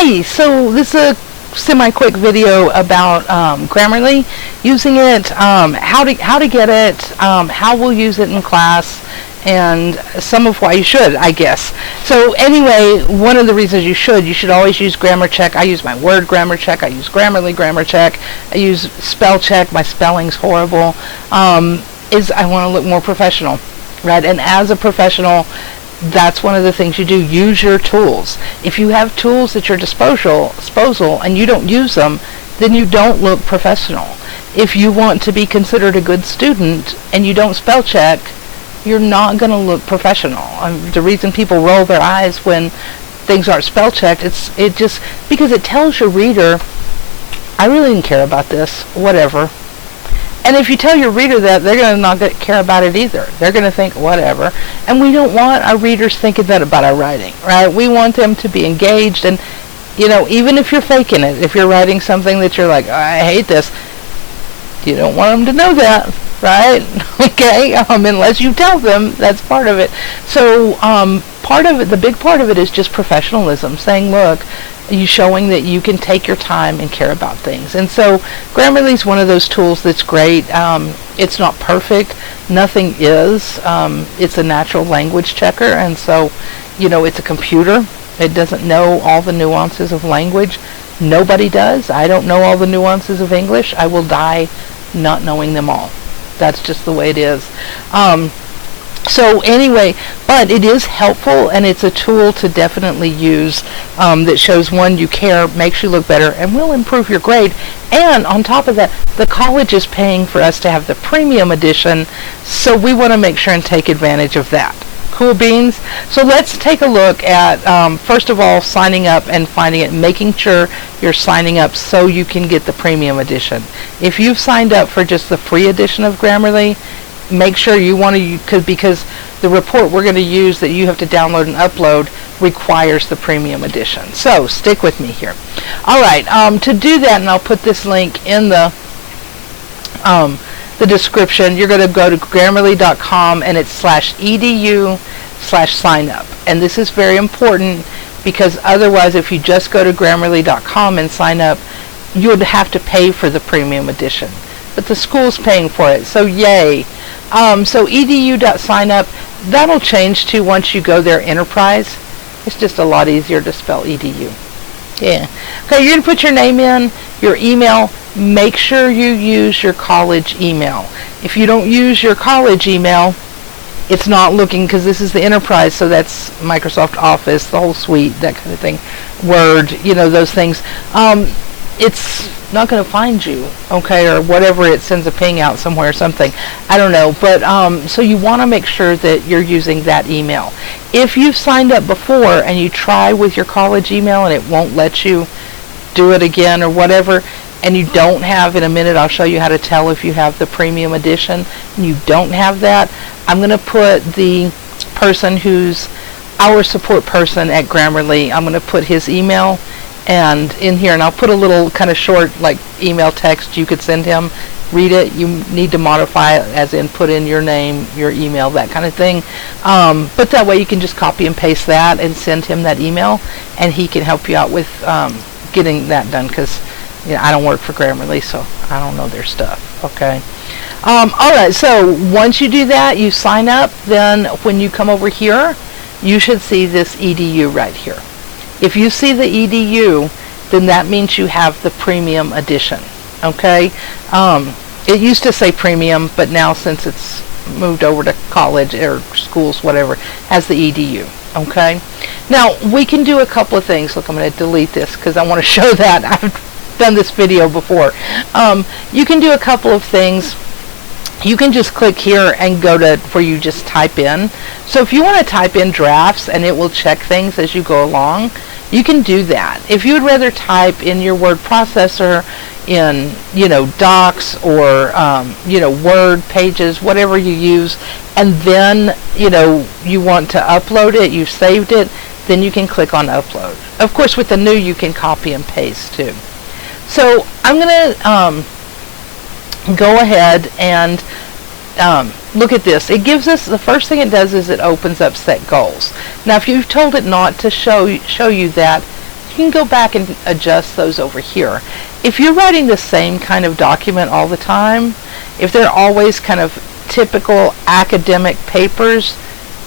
Hey, so this is a semi-quick video about Grammarly, using it, how to get it, how we'll use it in class, and some of why you should, I guess. So anyway, one of the reasons you should always use grammar check. I use my word grammar check. I use Grammarly grammar check. I use spell check. My spelling's horrible. Is I want to look more professional, right? And as a professional, that's one of the things you do. Use your tools. If you have tools at your disposal and you don't use them, then you don't look professional. If you want to be considered a good student and you don't spell check, you're not going to look professional. The reason people roll their eyes when things aren't spell checked, it just because it tells your reader, I really didn't care about this, whatever. And if you tell your reader that, they're going to not care about it either. They're going to think whatever. And we don't want our readers thinking that about our writing, right? We want them to be engaged. And, you know, even if you're faking it, if you're writing something that you're like, oh, I hate this, you don't want them to know that, right? Okay? Unless you tell them, that's part of it. So part of it, the big part of it is just professionalism, saying, look, you showing that you can take your time and care about things. And so Grammarly is one of those tools that's great. It's not perfect. Nothing is. It's a natural language checker, and so, you know, it's a computer. It doesn't know all the nuances of language. Nobody does. I don't know all the nuances of English. I will die not knowing them all. That's just the way it is. So anyway, but it is helpful, and it's a tool to definitely use that shows, one, you care, makes you look better, and will improve your grade. And on top of that, the college is paying for us to have the premium edition, so we want to make sure and take advantage of that. Cool beans? So let's take a look at, first of all, signing up and finding it, making sure you're signing up so you can get the premium edition. If you've signed up for just the free edition of Grammarly, make sure you want to, because the report we're going to use that you have to download and upload requires the premium edition. So stick with me here. All right, to do that, and I'll put this link in the description, you're going to go to grammarly.com and it's /edu/signup. And this is very important, because otherwise if you just go to grammarly.com and sign up, you would have to pay for the premium edition. But the school's paying for it, so yay. So edu.signup, that'll change to, once you go there, enterprise. It's just a lot easier to spell edu. Yeah. Okay, you're going to put your name in, your email. Make sure you use your college email. If you don't use your college email, it's not looking, because this is the enterprise, so that's Microsoft Office, the whole suite, that kind of thing. Word, you know, those things. It's not going to find you, okay, or whatever, it sends a ping out somewhere or something. I don't know, but so you want to make sure that you're using that email. If you've signed up before and you try with your college email and it won't let you do it again or whatever, and you don't have, in a minute I'll show you how to tell if you have the premium edition and you don't have that, I'm going to put the person who's our support person at Grammarly, I'm going to put his email and in here, and I'll put a little kind of short like email text you could send him. Read it. You need to modify it, as in put in your name, your email, that kind of thing. But that way you can just copy and paste that and send him that email, and he can help you out with getting that done, because, you know, I don't work for Grammarly, so I don't know their stuff. Okay. All right. So once you do that, you sign up. Then when you come over here, you should see this edu right here. If you see the edu, then that means you have the premium edition, okay? It used to say premium, but now, since it's moved over to college or schools, whatever, has the edu, okay? Now, we can do a couple of things. Look, I'm going to delete this because I want to show that. I've done this video before. You can do a couple of things. You can just click here and go to where you just type in. So if you want to type in drafts and it will check things as you go along, you can do that. If you would rather type in your word processor, in, you know, docs or, you know, Word pages, whatever you use, and then, you know, you want to upload it, you've saved it, then you can click on upload. Of course, with the new, you can copy and paste too. So I'm going to go ahead and look at this. It gives us, the first thing it does is it opens up set goals. Now if you've told it not to show you that, You can go back and adjust those over here. If you're writing the same kind of document all the time, if they're always kind of typical academic papers,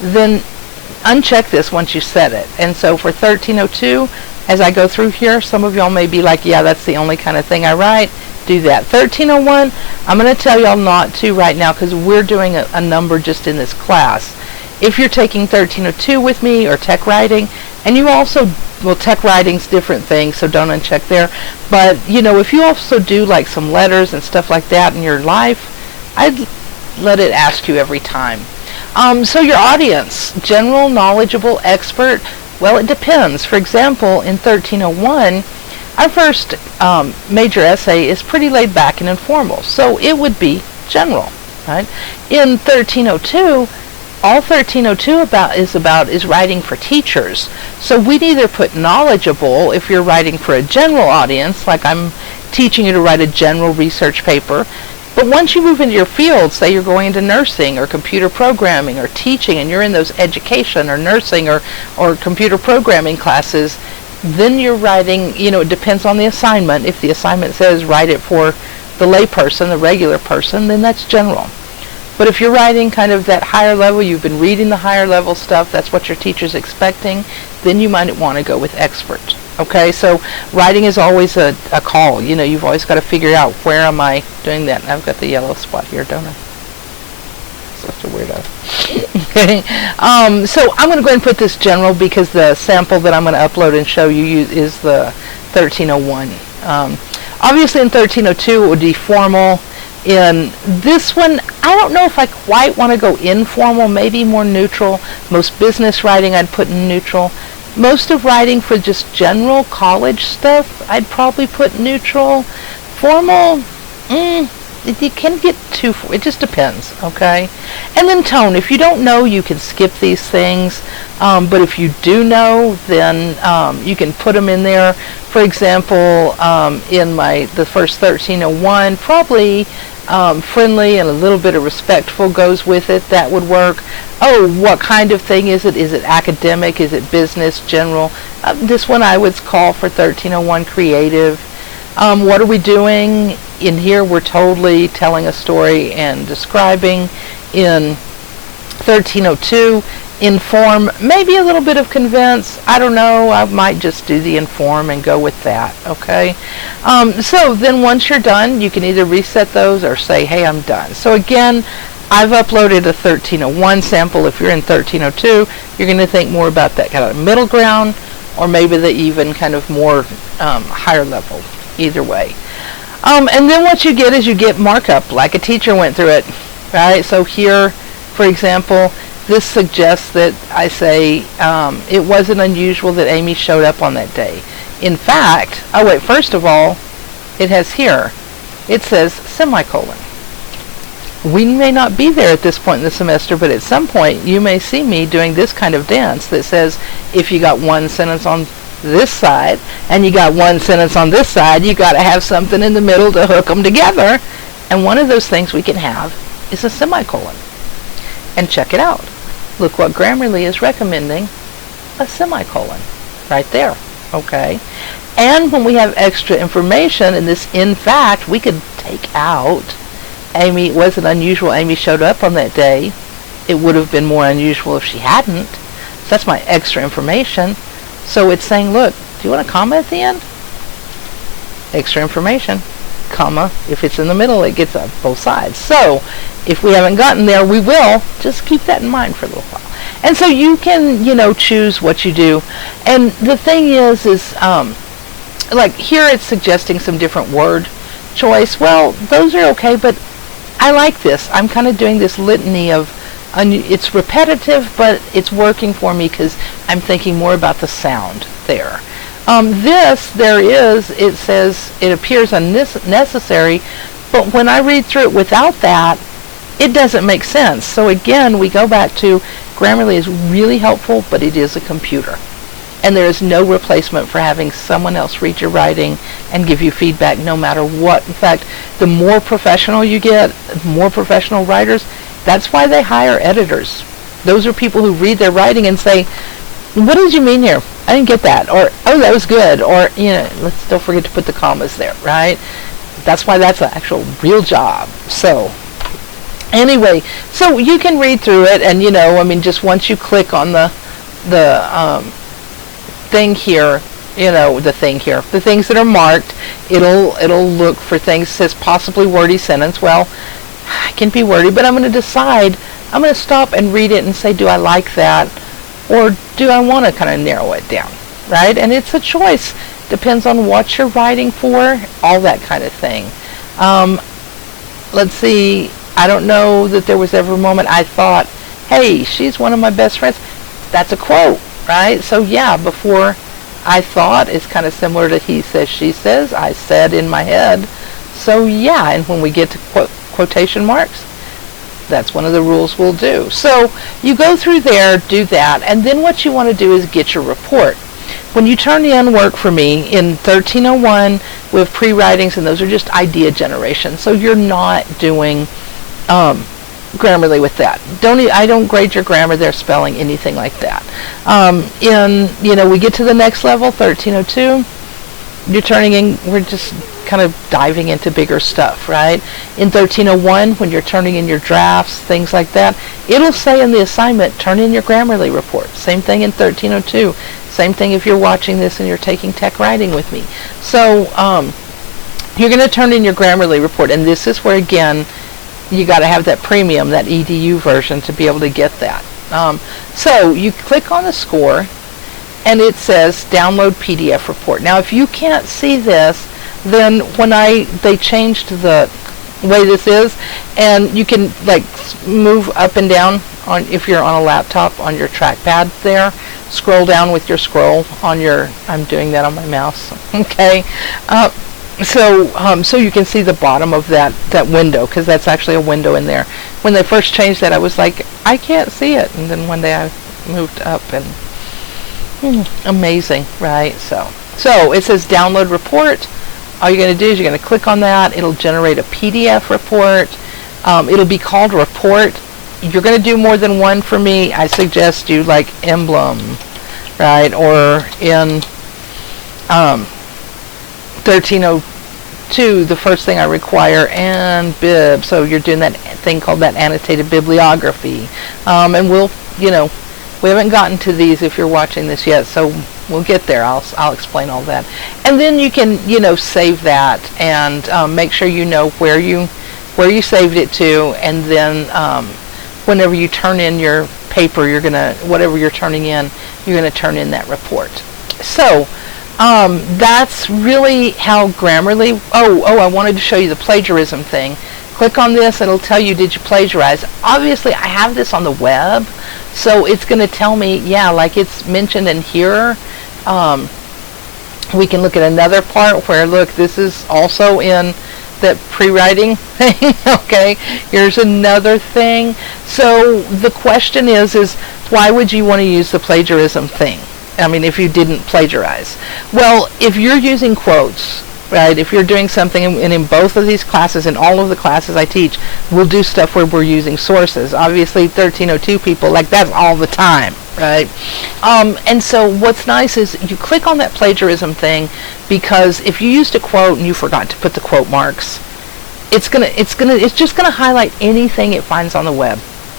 then uncheck this once you set it. And so for 1302, as I go through here, some of y'all may be like, yeah, that's the only kind of thing I write. Do that. 1301, I'm going to tell y'all not to right now because we're doing a number just in this class. If you're taking 1302 with me or tech writing, and you also, well, tech writing's different things, so don't uncheck there. But, you know, if you also do like some letters and stuff like that in your life, I'd let it ask you every time. So your audience, general, knowledgeable, expert, well, it depends. For example, in 1301, our first major essay is pretty laid back and informal, so it would be general, right? In 1302, all 1302 is writing for teachers. So we'd either put knowledgeable if you're writing for a general audience, like I'm teaching you to write a general research paper. But once you move into your field, say you're going into nursing or computer programming or teaching, and you're in those education or nursing or computer programming classes, then you're writing, you know, it depends on the assignment. If the assignment says write it for the layperson, the regular person, then that's general. But if you're writing kind of that higher level, you've been reading the higher level stuff, that's what your teacher's expecting, then you might want to go with expert. Okay, so writing is always a call. You know, you've always got to figure out where am I doing that. And I've got the yellow spot here, don't I? Such a weirdo. Okay, so I'm going to go ahead and put this general because the sample that I'm going to upload and show you is the 1301. Obviously in 1302 it would be formal. In this one, I don't know if I quite want to go informal, maybe more neutral. Most business writing I'd put in neutral. Most of writing for just general college stuff, I'd probably put neutral. Formal, you can get too, it just depends, okay? And then tone, if you don't know, you can skip these things. But if you do know, then you can put them in there. For example, in the first 1301, probably friendly and a little bit of respectful goes with it. That would work. Oh, what kind of thing is it? Is it academic? Is it business, general? This one I would call for 1301 creative. What are we doing? In here we're totally telling a story and describing. In 1302, inform, maybe a little bit of convince. I don't know. I might just do the inform and go with that, okay? So then once you're done, you can either reset those or say, hey, I'm done. So again, I've uploaded a 1301 sample. If you're in 1302, you're going to think more about that kind of middle ground or maybe the even kind of more higher level, either way. And then what you get is you get markup, like a teacher went through it, right? So here, for example, this suggests that I say it wasn't unusual that Amy showed up on that day. In fact, oh wait, first of all, it has here, it says semicolon. We may not be there at this point in the semester, but at some point you may see me doing this kind of dance that says if you got one sentence on this side and you got one sentence on this side, you got to have something in the middle to hook them together. And one of those things we can have is a semicolon. And check it out. Look what Grammarly is recommending, a semicolon right there, okay? And when we have extra information in this, in fact, we could take out Amy, it wasn't unusual Amy showed up on that day. It would have been more unusual if she hadn't. So that's my extra information. So it's saying, look, do you want a comma at the end? Extra information, comma. If it's in the middle, it gets up both sides. So if we haven't gotten there, we will. Just keep that in mind for a little while. And so you can, you know, choose what you do. And the thing is like here it's suggesting some different word choice. Well, those are okay, but I like this. I'm kind of doing this litany of, it's repetitive, but it's working for me because I'm thinking more about the sound there. It says it appears unnecessary, but when I read through it without that, it doesn't make sense. So again, we go back to Grammarly is really helpful, but it is a computer. And there is no replacement for having someone else read your writing and give you feedback no matter what. In fact, the more professional you get, more professional writers, that's why they hire editors. Those are people who read their writing and say, what did you mean here? I didn't get that, or oh, that was good, or let's don't forget to put the commas there, right? That's why that's an actual real job. So anyway, so you can read through it, and just once you click on the thing here, the things that are marked, it'll look for things. It says possibly wordy sentence. Well, it can be wordy, but I'm going to decide. I'm going to stop and read it and say, do I like that, or do I want to kind of narrow it down, right? And it's a choice. Depends on what you're writing for, all that kind of thing. Let's see. I don't know that there was ever a moment I thought, hey, she's one of my best friends. That's a quote, right? So yeah, before I thought, it's kind of similar to he says, she says, I said in my head. So yeah, and when we get to quotation marks, that's one of the rules we'll do. So you go through there, do that, and then what you want to do is get your report. When you turn in work for me in 1301 with pre-writings, and those are just idea generation, so you're not doing Grammarly with that. I don't grade your grammar, their spelling, anything like that. We get to the next level, 1302. You're turning in. We're just kind of diving into bigger stuff, right? In 1301, when you're turning in your drafts, things like that, it'll say in the assignment, turn in your Grammarly report. Same thing in 1302. Same thing if you're watching this and you're taking tech writing with me. So you're going to turn in your Grammarly report, and this is where again you got to have that premium, that EDU version, to be able to get that. So you click on the score, and it says download PDF report. Now, if you can't see this, then when they changed the way this is, and you can like move up and down on, if you're on a laptop, on your trackpad there, scroll down with your scroll on your, I'm doing that on my mouse, okay? So you can see the bottom of that window, because that's actually a window in there. When they first changed that, I was like, I can't see it. And then one day I moved up, and amazing, right? So it says download report. All you're going to do is you're going to click on that. It'll generate a PDF report. It'll be called report. You're going to do more than one for me. I suggest you like emblem, right? Or in 1302, the first thing I require, and bib. So you're doing that thing called that annotated bibliography. And we'll, we haven't gotten to these if you're watching this yet, so we'll get there. I'll explain all that. And then you can, save that and make sure you know where you saved it to, and then whenever you turn in your paper, whatever you're turning in, you're going to turn in that report. So that's really how Grammarly, I wanted to show you the plagiarism thing. Click on this, it'll tell you, did you plagiarize? Obviously, I have this on the web, so it's going to tell me, yeah, like it's mentioned in here. We can look at another part where, look, this is also in that pre-writing thing. Okay, here's another thing. So the question is why would you want to use the plagiarism thing? I mean, if you didn't plagiarize. Well, if you're using quotes, right, if you're doing something, and in both of these classes, in all of the classes I teach, we'll do stuff where we're using sources. Obviously, 1302 people, like, that's all the time, right? And so what's nice is you click on that plagiarism thing, because if you used a quote and you forgot to put the quote marks, it's just gonna highlight anything it finds on the web,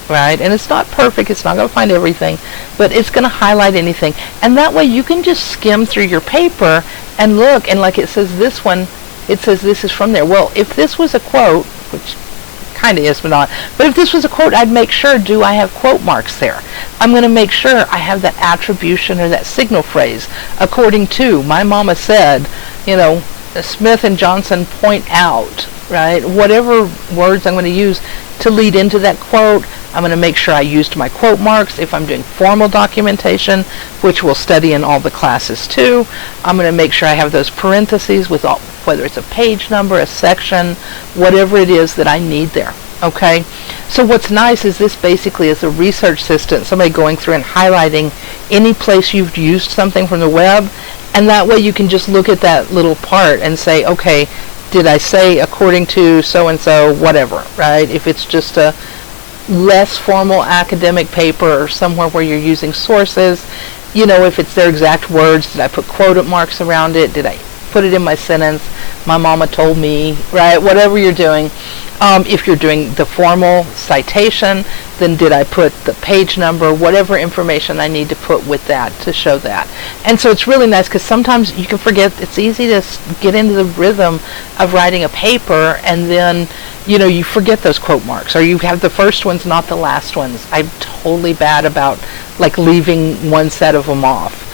right? And it's not perfect, it's not going to find everything, but it's going to highlight anything. And that way you can just skim through your paper and look, and like it says this one, it says this is from there. Well, if this was a quote, which kind of is, but not, but if this was a quote, I'd make sure, do I have quote marks there? I'm going to make sure I have that attribution or that signal phrase, according to, my mama said, Smith and Johnson point out, right? Whatever words I'm going to use to lead into that quote, I'm going to make sure I used my quote marks. If I'm doing formal documentation, which we'll study in all the classes too, I'm going to make sure I have those parentheses with all, whether it's a page number, a section, whatever it is that I need there. Okay? So what's nice is this basically is a research assistant, somebody going through and highlighting any place you've used something from the web, and that way you can just look at that little part and say, okay, did I say according to so-and-so, whatever, right? If it's just a less formal academic paper or somewhere where you're using sources, if it's their exact words, did I put quote marks around it? Did I put it in my sentence? My mama told me, right? Whatever you're doing. If you're doing the formal citation, then did I put the page number, whatever information I need to put with that to show that. And so it's really nice because sometimes you can forget. It's easy to get into the rhythm of writing a paper, and then you forget those quote marks, or you have the first ones, not the last ones. I'm totally bad about leaving one set of them off.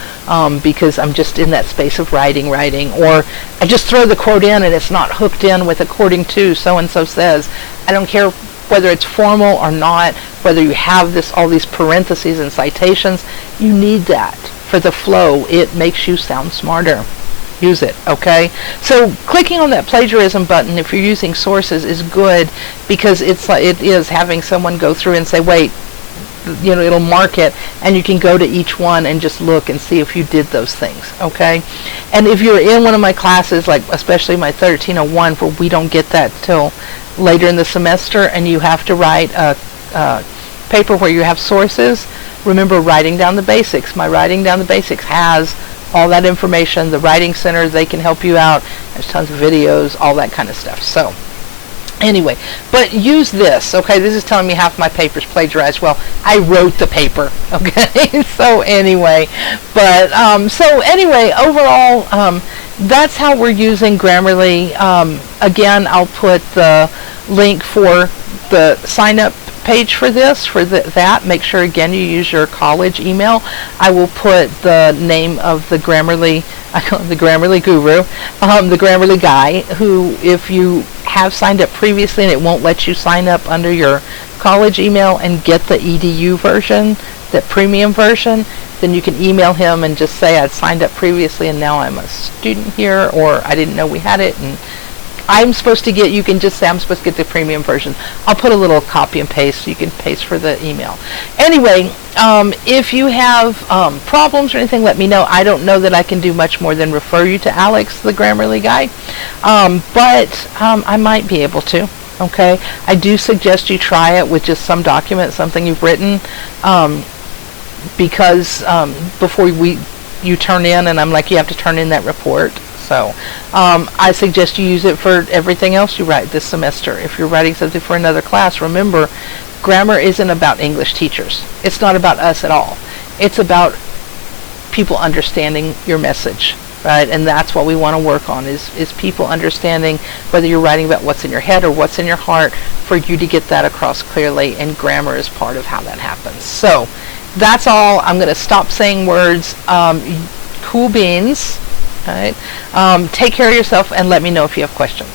Because I'm just in that space of writing, or I just throw the quote in and it's not hooked in with according to so-and-so says. I don't care whether it's formal or not, whether you have all these parentheses and citations. You need that for the flow. It makes you sound smarter. Use it, okay? So clicking on that plagiarism button, if you're using sources, is good because it is having someone go through and say, wait, it'll mark it, and you can go to each one and just look and see if you did those things, okay? And if you're in one of my classes, especially my 1301, where we don't get that till later in the semester, and you have to write a paper where you have sources, remember writing down the basics. My Writing Down the Basics has all that information. The Writing Center, they can help you out. There's tons of videos, all that kind of stuff. So anyway, but use this, okay? This is telling me half my paper's plagiarized. Well, I wrote the paper, okay? So anyway, overall, that's how we're using Grammarly. Again, I'll put the link for the sign-up page for this, that. Make sure, again, you use your college email. I will put the name of the Grammarly, I call him the Grammarly guru, the Grammarly guy, who, if you have signed up previously and it won't let you sign up under your college email and get the EDU version, that premium version, then you can email him and just say, I'd signed up previously and now I'm a student here, or I didn't know we had it, and you can just say, I'm supposed to get the premium version. I'll put a little copy and paste so you can paste for the email. Anyway, if you have problems or anything, let me know. I don't know that I can do much more than refer you to Alex, the Grammarly guy, but I might be able to. Okay, I do suggest you try it with just some document, something you've written, because before you turn in, and I'm like, you have to turn in that report. So I suggest you use it for everything else you write this semester. If you're writing something for another class, remember, grammar isn't about English teachers. It's not about us at all. It's about people understanding your message, right? And that's what we want to work on, is people understanding whether you're writing about what's in your head or what's in your heart, for you to get that across clearly, and grammar is part of how that happens. So that's all. I'm going to stop saying words. Cool beans. All right. Take care of yourself and let me know if you have questions.